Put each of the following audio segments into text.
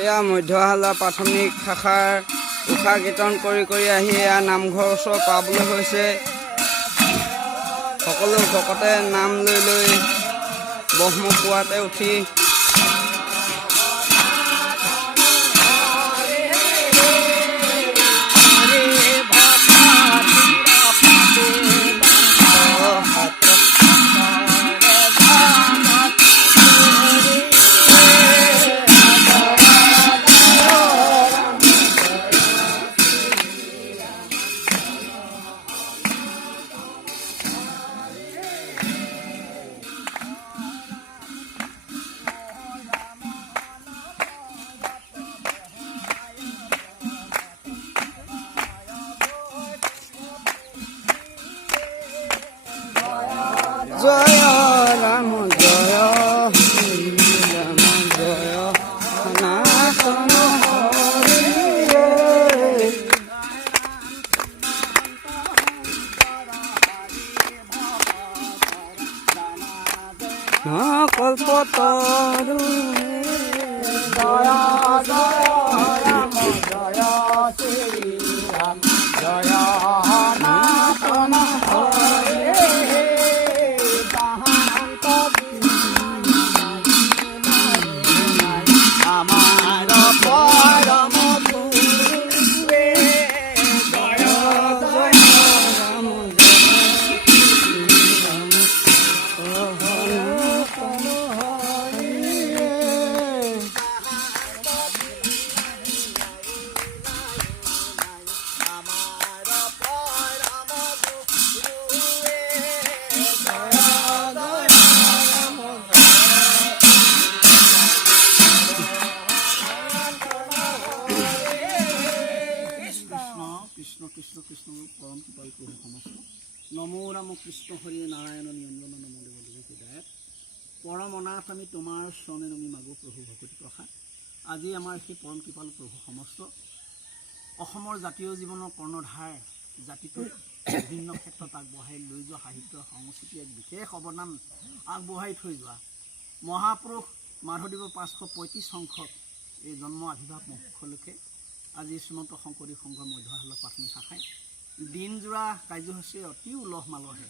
এয়া মধ্যহালা প্ৰাথমিক শাখাৰ উষা কীৰ্তন কৰি আহি এয়া নামঘৰ ওচৰ পাবলৈ হৈছে। সকলো ভকতে নাম লৈ ব্ৰহ্মপুৱাতে উঠি জয় ৰাম জয় ৰাম জয় সনাতন কল্পতৰু জয় জয় ৰাম জয় শ্ৰী ৰাম জয় সনাতন কৃষ্ণ কৃষ্ণ পৰম কৃপাল প্ৰভু সমস্ত নমো ৰাম কৃষ্ণ হৰি নাৰায়ণ নিৰঞ্জন নমো দেৱ হৃদয়ত পৰম অনাথ আমি তোমাৰ চৰণে নমি মাগো প্ৰভু ভকতি প্ৰসাদ। আজি আমাৰ সেই পৰম কৃপাল প্ৰভু সমস্ত অসমৰ জাতীয় জীৱনৰ কৰ্ণধাৰ জাতিটোক বিভিন্ন ক্ষেত্ৰত আগবঢ়াই লৈ যোৱা সাহিত্য সংস্কৃতি এক বিশেষ অৱদান আগবঢ়াই থৈ যোৱা মহাপুৰুষ মাধৱদেৱৰ 535 সংখ্যক এই জন্ম আবিৰ্ভাৱ মুখ্যলোকে আজি শ্ৰীমন্ত শংকৰদেৱ সংঘৰ মধ্যহালা প্ৰাথমিক শাখাই দিনজোৰা কাৰ্যসূচী অতি উলহ মালহে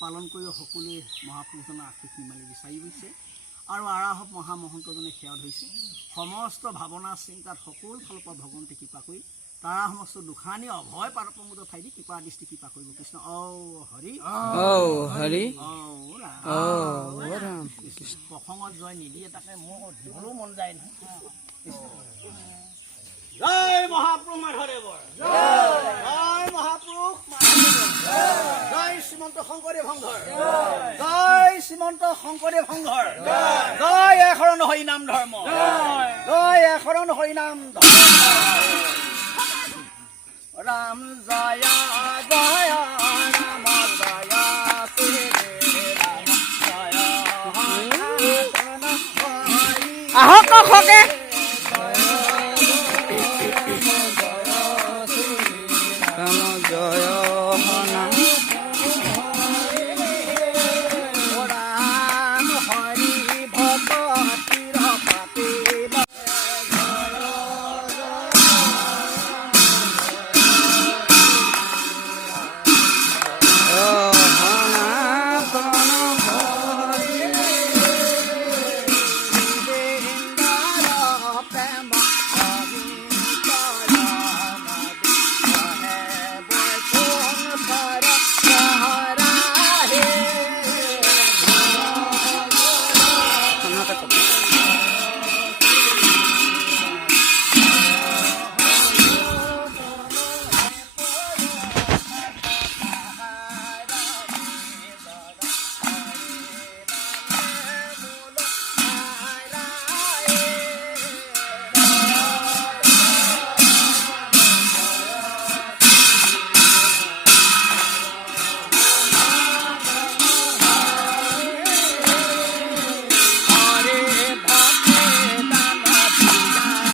পালন কৰি সকলোৱে মহাপুৰুষজনৰ আশীষ নিমালি বিচাৰি গৈছে আৰু আৰাহক মহামহন্তজনে সেৱা ধৰিছে। সমস্ত ভাৱনা চিন্তাত সকলো ফালৰ পৰা ভগৱন্তী কৃপা কৰি তাৰা সমস্ত দুখানি অভয় পাৰপমুদ ঠাই দি কৃপা দৃষ্টি কৃপা কৰিব কৃষ্ণ ঔ হৰি ৰাম প্ৰসংগত জয় নিদিয়ে তাকে মোৰ দিবলৈও মন যায় নহয়। জয় মহাপুৰুষ মাধৱদেৱৰ জয় মহাপুৰুষ জয় শ্ৰীমন্ত শংকৰদেৱ সংঘৰ জয় শ্ৰীমন্ত শংকৰদেৱ সংঘৰ জয় এশৰণ হৰি নাম ধৰ্ম জয় এশৰণ হৰি নাম ধৰ্ম ৰাম জয় জয় ৰাম জয় শ্ৰী ৰাম জয় আহক